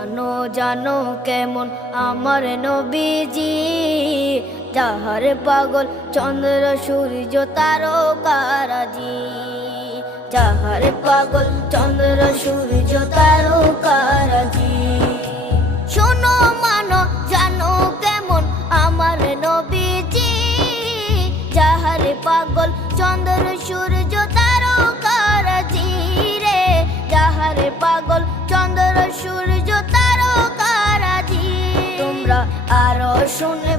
জানো জানো কেমন আমার নবীজি, যাহার পাগল চন্দ্র সূর্য তারকারাজি, যাহার পাগল চন্দ্র সূর্য তারকারাজি। শোনো মানো জানো কেমন আমার নবীজি, যাহার পাগল চন্দ্র সূর্য তারকারাজি রে, যাহার পাগল চন্দ্র সূর্য তারকারাজি। তোমরা আরো শুনে